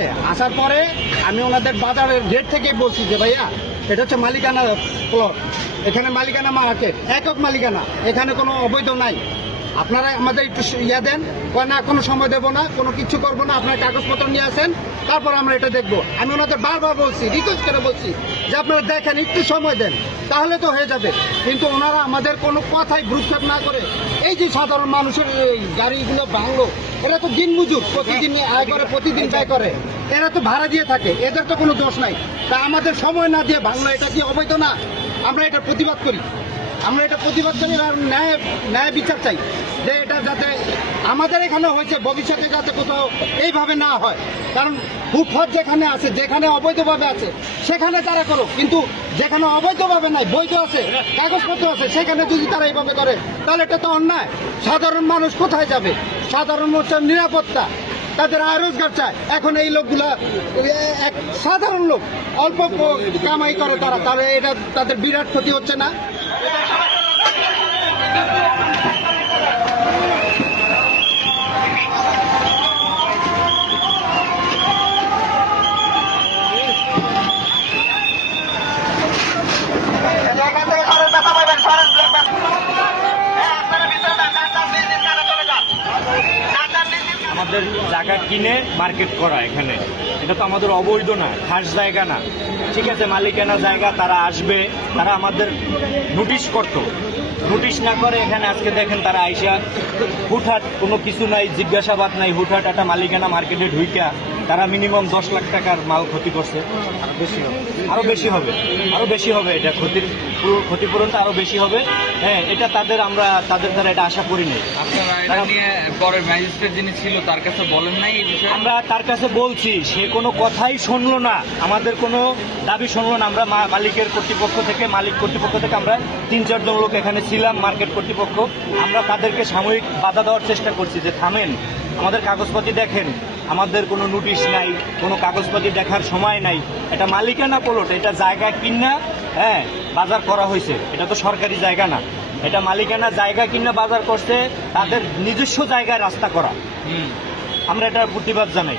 আসছে, আসার পরে আমি ওনাদের বাজারের গেট থেকেই বলছি যে ভাইয়া এটা হচ্ছে মালিকানা প্লট, এখানে মালিকানা মার্কেট, একক মালিকানা, এখানে কোনো অবৈধ নাই, আপনারা আমাদের একটু ইয়া দেন। না কোনো সময় দেবো না, কোনো কিছু করবো না, আপনার কাগজপত্র নিয়ে আসেন, তারপর আমরা এটা দেখবো। আমি ওনাদের বারবার বলছি, রিকোয়েস্ট করে বলছি যে আপনারা দেখেন, একটু সময় দেন, তাহলে তো হয়ে যাবে। কিন্তু ওনারা আমাদের কোনো কথাই ভ্রুক্ষেপ না করে এই যে সাধারণ মানুষের গাড়িগুলো ভাঙলো, এরা তো দিন মজুর, প্রতিদিন আয় করে, প্রতিদিন ব্যয় করে, এরা তো ভাড়া দিয়ে থাকে, এদের তো কোনো দোষ নাই। তা আমাদের সময় না দিয়ে ভাঙলো, এটা কি অবৈধ না? আমরা এটা প্রতিবাদ করি, আমরা এটা প্রতিবাদ করি আর ন্যায় বিচার চাই যে এটা যাতে আমাদের এখানে হয়েছে, ভবিষ্যতে যাতে কোথাও এইভাবে না হয়। কারণ ফুটপাত যেখানে আছে, যেখানে অবৈধভাবে আছে সেখানে তারা করো, কিন্তু যেখানে অবৈধভাবে নাই, বৈধ আছে, কাগজপত্র আছে, সেখানে যদি তারা এইভাবে করে তাহলে এটা তো অন্যায়। সাধারণ মানুষ কোথায় যাবে? সাধারণ মানুষের নিরাপত্তা, তাদের আয় রোজগার চায়। এখন এই লোকগুলা এক সাধারণ লোক, অল্প কামাই করে তারা, তাহলে এটা তাদের বিরাট ক্ষতি হচ্ছে না? আমাদের জায়গা কিনে মার্কেট করা, এখানে এটা তো আমাদের অবৈধ না, খাস জায়গা না, ঠিক আছে? মালিকানা জায়গা, তারা আসবে, তারা আমাদের নোটিশ করতো, নোটিশ না করে এখানে আজকে দেখেন তারা আইসা হুটহাট, কোনো কিছু নাই, জিজ্ঞাসাবাদ নাই, হুটহাট একটা মালিকানা মার্কেটে ঢুইকা তারা মিনিমাম 10 লাখ টাকার মাল ক্ষতি করছে। আরো বেশি হবে, আরো বেশি হবে, এটা ক্ষতিপূরণটা আরো বেশি হবে। হ্যাঁ, এটা আমরা তাদের দ্বারা এটা আশা করি নাই। আপনারা এটা নিয়ে পরে ম্যাজিস্ট্রেট যিনি ছিল তার কাছে বলেন নাই এই বিষয়ে? আমরা তার কাছে বলছি, সে কোনো কথাই শুনলো না, আমাদের কোনো দাবি শুনলো না। আমরা মালিক কর্তৃপক্ষ থেকে আমরা 3-4 জন লোক এখানে ছিলাম, মার্কেট কর্তৃপক্ষ, আমরা তাদেরকে সাময়িক বাধা দেওয়ার চেষ্টা করছি যে থামেন, আমাদের কাগজপাতি দেখেন, আমাদের কোনো নোটিশ নাই, কোনো কাগজপাতি দেখার সময় নাই, এটা মালিকানা প্লট, এটা জায়গা কিনা বাজার করা হয়েছে, এটা তো সরকারি জায়গা না, এটা মালিকানা জায়গা কিনা বাজার করছে, তাদের নিজস্ব জায়গায় রাস্তা করা। আমরা এটার প্রতিবাদ জানাই।